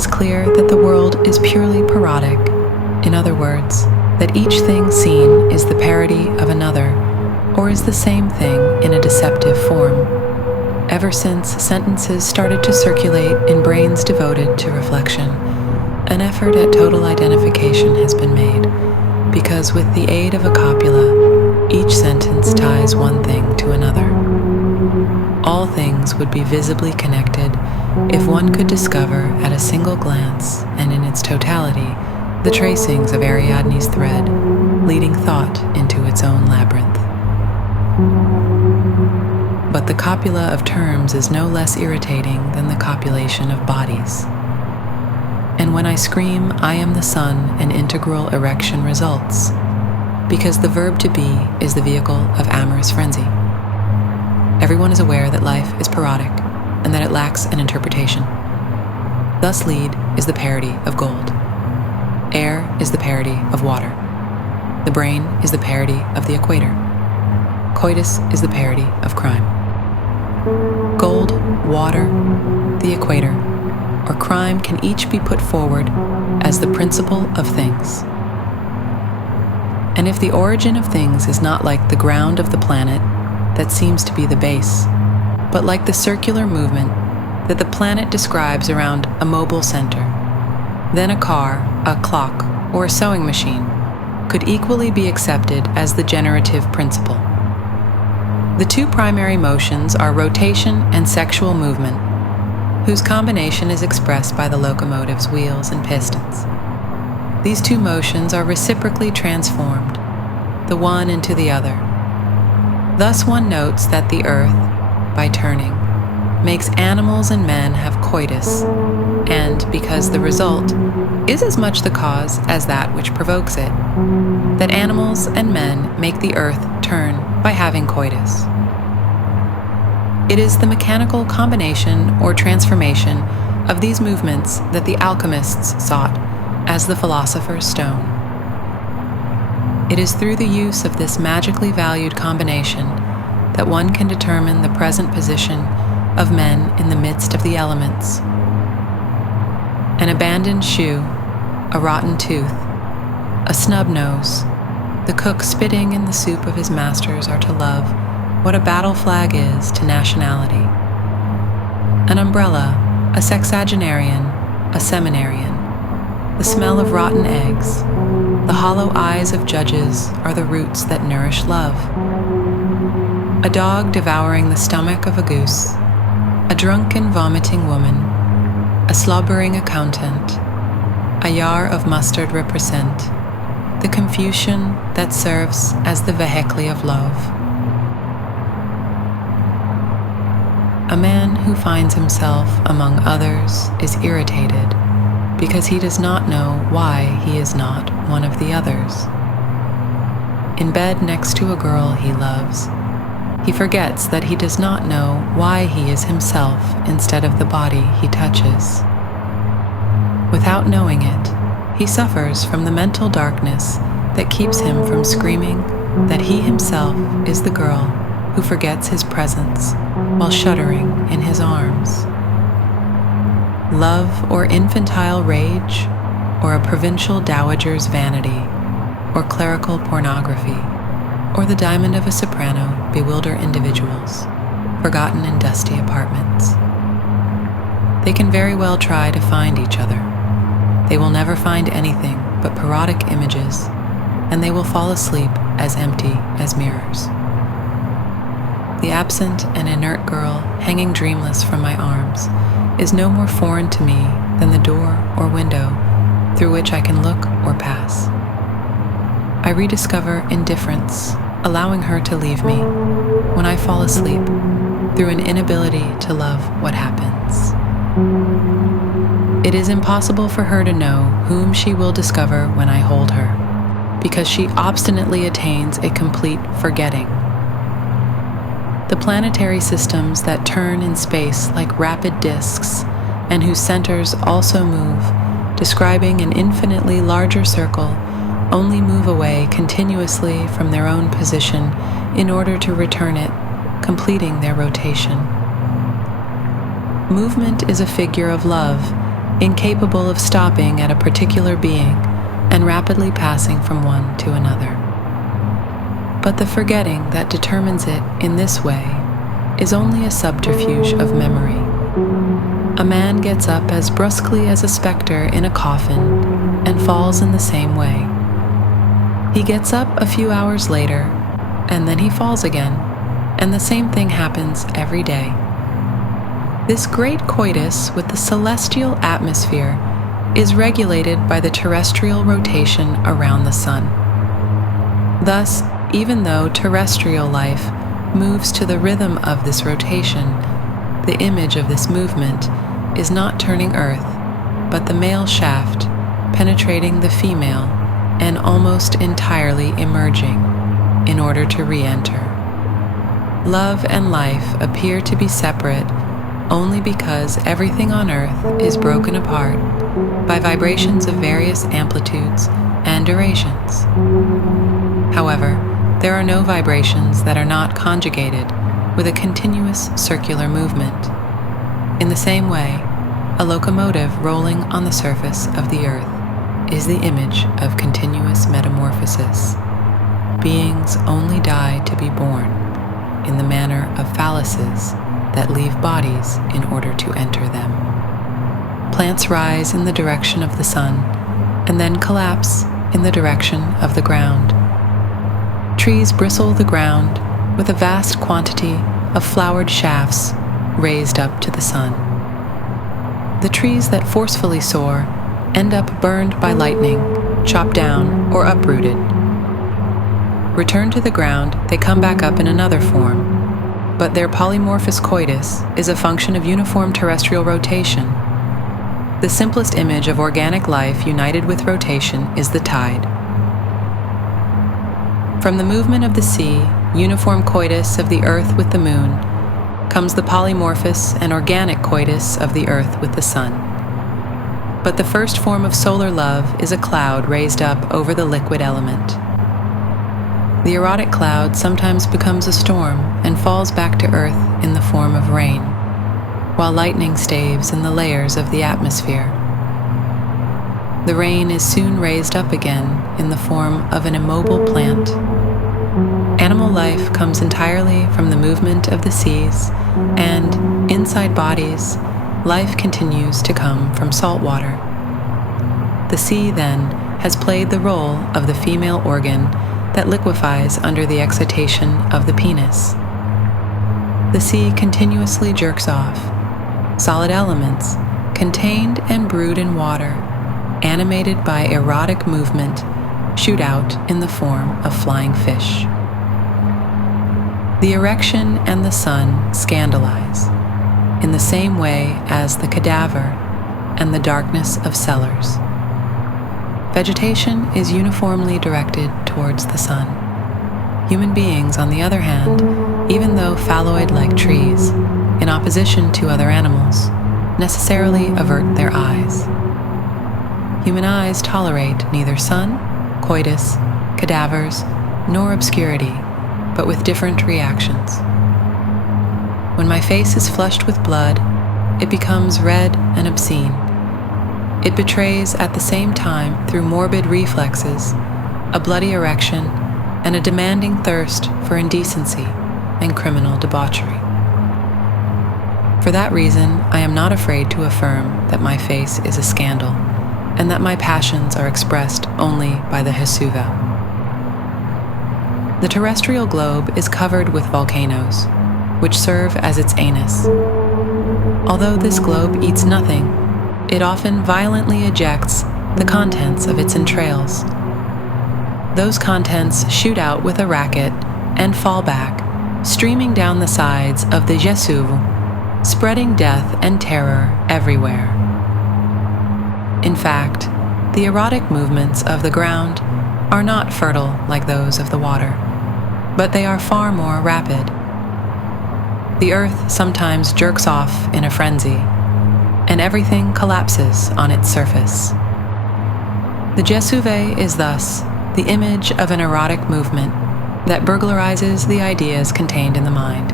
is clear that the world is purely parodic. In other words, that each thing seen is the parody of another, or is the same thing in a deceptive form, ever since sentences started to circulate in brains devoted to reflection. An effort at total identification has been made, because with the aid of a copula, each sentence ties one thing to another. All things would be visibly connected if one could discover at a single glance and in its totality the tracings of Ariadne's thread, leading thought into its own labyrinth. But the copula of terms is no less irritating than the copulation of bodies. And when I scream, I am the sun, an integral erection results, because the verb to be is the vehicle of amorous frenzy. Everyone is aware that life is parodic and that it lacks an interpretation. Thus lead is the parody of gold. Air is the parody of water. The brain is the parody of the equator. Coitus is the parody of crime. Gold, water, the equator, or crime can each be put forward as the principle of things. And if the origin of things is not like the ground of the planet that seems to be the base, but like the circular movement that the planet describes around a mobile center, then a car, a clock, or a sewing machine could equally be accepted as the generative principle. The two primary motions are rotation and sexual movement, whose combination is expressed by the locomotive's wheels and pistons. These two motions are reciprocally transformed, the one into the other. Thus one notes that the earth, by turning, makes animals and men have coitus, and because the result is as much the cause as that which provokes it, that animals and men make the earth turn by having coitus. It is the mechanical combination or transformation of these movements that the alchemists sought as the philosopher's stone. It is through the use of this magically valued combination that one can determine the present position of men in the midst of the elements. An abandoned shoe, a rotten tooth, a snub nose, the cook spitting in the soup of his masters are to love what a battle flag is to nationality. An umbrella, a sexagenarian, a seminarian, the smell of rotten eggs, the hollow eyes of judges are the roots that nourish love. A dog devouring the stomach of a goose, a drunken vomiting woman, a slobbering accountant, a jar of mustard represent, the confusion that serves as the vehicle of love. A man who finds himself among others is irritated because he does not know why he is not one of the others. In bed next to a girl he loves, he forgets that he does not know why he is himself instead of the body he touches. Without knowing it, he suffers from the mental darkness that keeps him from screaming that he himself is the girl who forgets his presence while shuddering in his arms. Love or infantile rage, or a provincial dowager's vanity, or clerical pornography, or the diamond of a soprano bewilder individuals, forgotten in dusty apartments. They can very well try to find each other. They will never find anything but parodic images, and they will fall asleep as empty as mirrors. The absent and inert girl hanging dreamless from my arms is no more foreign to me than the door or window through which I can look or pass. I rediscover indifference, allowing her to leave me when I fall asleep through an inability to love what happens. It is impossible for her to know whom she will discover when I hold her, because she obstinately attains a complete forgetting. The planetary systems that turn in space like rapid disks and whose centers also move, describing an infinitely larger circle, only move away continuously from their own position in order to return it, completing their rotation. Movement is a figure of love, incapable of stopping at a particular being and rapidly passing from one to another. But the forgetting that determines it in this way is only a subterfuge of memory. A man gets up as brusquely as a specter in a coffin and falls in the same way. He gets up a few hours later, and then he falls again, and the same thing happens every day. This great coitus with the celestial atmosphere is regulated by the terrestrial rotation around the sun. Thus, even though terrestrial life moves to the rhythm of this rotation, the image of this movement is not turning Earth, but the male shaft penetrating the female and almost entirely emerging in order to re-enter. Love and life appear to be separate only because everything on Earth is broken apart by vibrations of various amplitudes and durations. However, there are no vibrations that are not conjugated with a continuous circular movement. In the same way, a locomotive rolling on the surface of the Earth is the image of continuous metamorphosis. Beings only die to be born in the manner of phalluses that leave bodies in order to enter them. Plants rise in the direction of the sun and then collapse in the direction of the ground. Trees bristle the ground with a vast quantity of flowered shafts raised up to the sun. The trees that forcefully soar end up burned by lightning, chopped down, or uprooted. Returned to the ground, they come back up in another form, but their polymorphous coitus is a function of uniform terrestrial rotation. The simplest image of organic life united with rotation is the tide. From the movement of the sea, uniform coitus of the Earth with the moon, comes the polymorphous and organic coitus of the Earth with the sun. But the first form of solar love is a cloud raised up over the liquid element. The erotic cloud sometimes becomes a storm and falls back to Earth in the form of rain, while lightning staves in the layers of the atmosphere. The rain is soon raised up again in the form of an immobile plant. Animal life comes entirely from the movement of the seas, and inside bodies, life continues to come from salt water. The sea, then, has played the role of the female organ that liquefies under the excitation of the penis. The sea continuously jerks off. Solid elements, contained and brewed in water, animated by erotic movement, shoot out in the form of flying fish. The erection and the sun scandalize, in the same way as the cadaver and the darkness of cellars. Vegetation is uniformly directed towards the sun. Human beings, on the other hand, even though phalloid-like trees, in opposition to other animals, necessarily avert their eyes. Human eyes tolerate neither sun, coitus, cadavers, nor obscurity, but with different reactions. When my face is flushed with blood, it becomes red and obscene. It betrays at the same time, through morbid reflexes, a bloody erection and a demanding thirst for indecency and criminal debauchery. For that reason, I am not afraid to affirm that my face is a scandal, and that my passions are expressed only by the Hesuva. The terrestrial globe is covered with volcanoes, which serve as its anus. Although this globe eats nothing, it often violently ejects the contents of its entrails. Those contents shoot out with a racket and fall back, streaming down the sides of the Jesuv, spreading death and terror everywhere. In fact, the erotic movements of the ground are not fertile like those of the water, but they are far more rapid. The earth sometimes jerks off in a frenzy, and everything collapses on its surface. The Jesuve is thus the image of an erotic movement that burglarizes the ideas contained in the mind,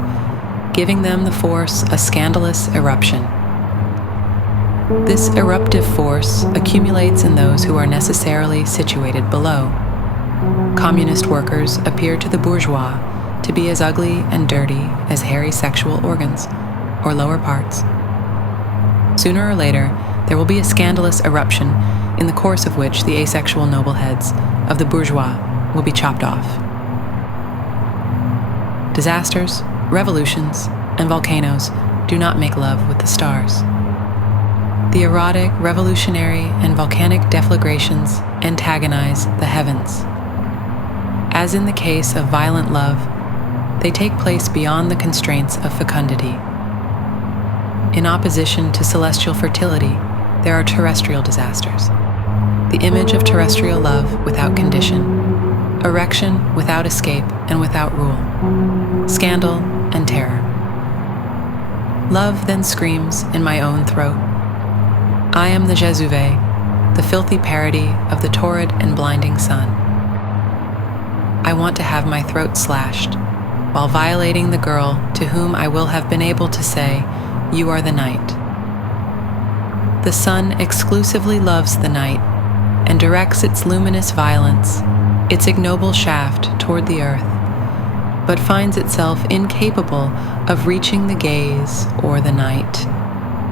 giving them the force a scandalous eruption. This eruptive force accumulates in those who are necessarily situated below. Communist workers appear to the bourgeois to be as ugly and dirty as hairy sexual organs, or lower parts. Sooner or later, there will be a scandalous eruption in the course of which the asexual noble heads of the bourgeois will be chopped off. Disasters, revolutions, and volcanoes do not make love with the stars. The erotic, revolutionary, and volcanic deflagrations antagonize the heavens. As in the case of violent love, they take place beyond the constraints of fecundity. In opposition to celestial fertility, there are terrestrial disasters. The image of terrestrial love without condition, erection without escape and without rule, scandal and terror. Love then screams in my own throat. I am the Jesuve, the filthy parody of the torrid and blinding sun. I want to have my throat slashed, while violating the girl to whom I will have been able to say, "You are the night." The sun exclusively loves the night and directs its luminous violence, its ignoble shaft toward the earth, but finds itself incapable of reaching the gaze or the night,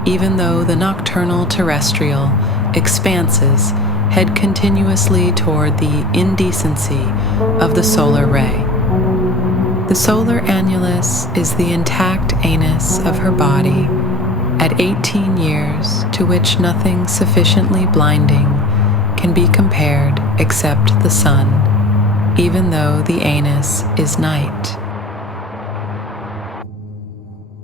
even though the nocturnal terrestrial expanses head continuously toward the indecency of the solar ray. The solar annulus is the intact anus of her body at 18 years, to which nothing sufficiently blinding can be compared except the sun, even though the anus is night.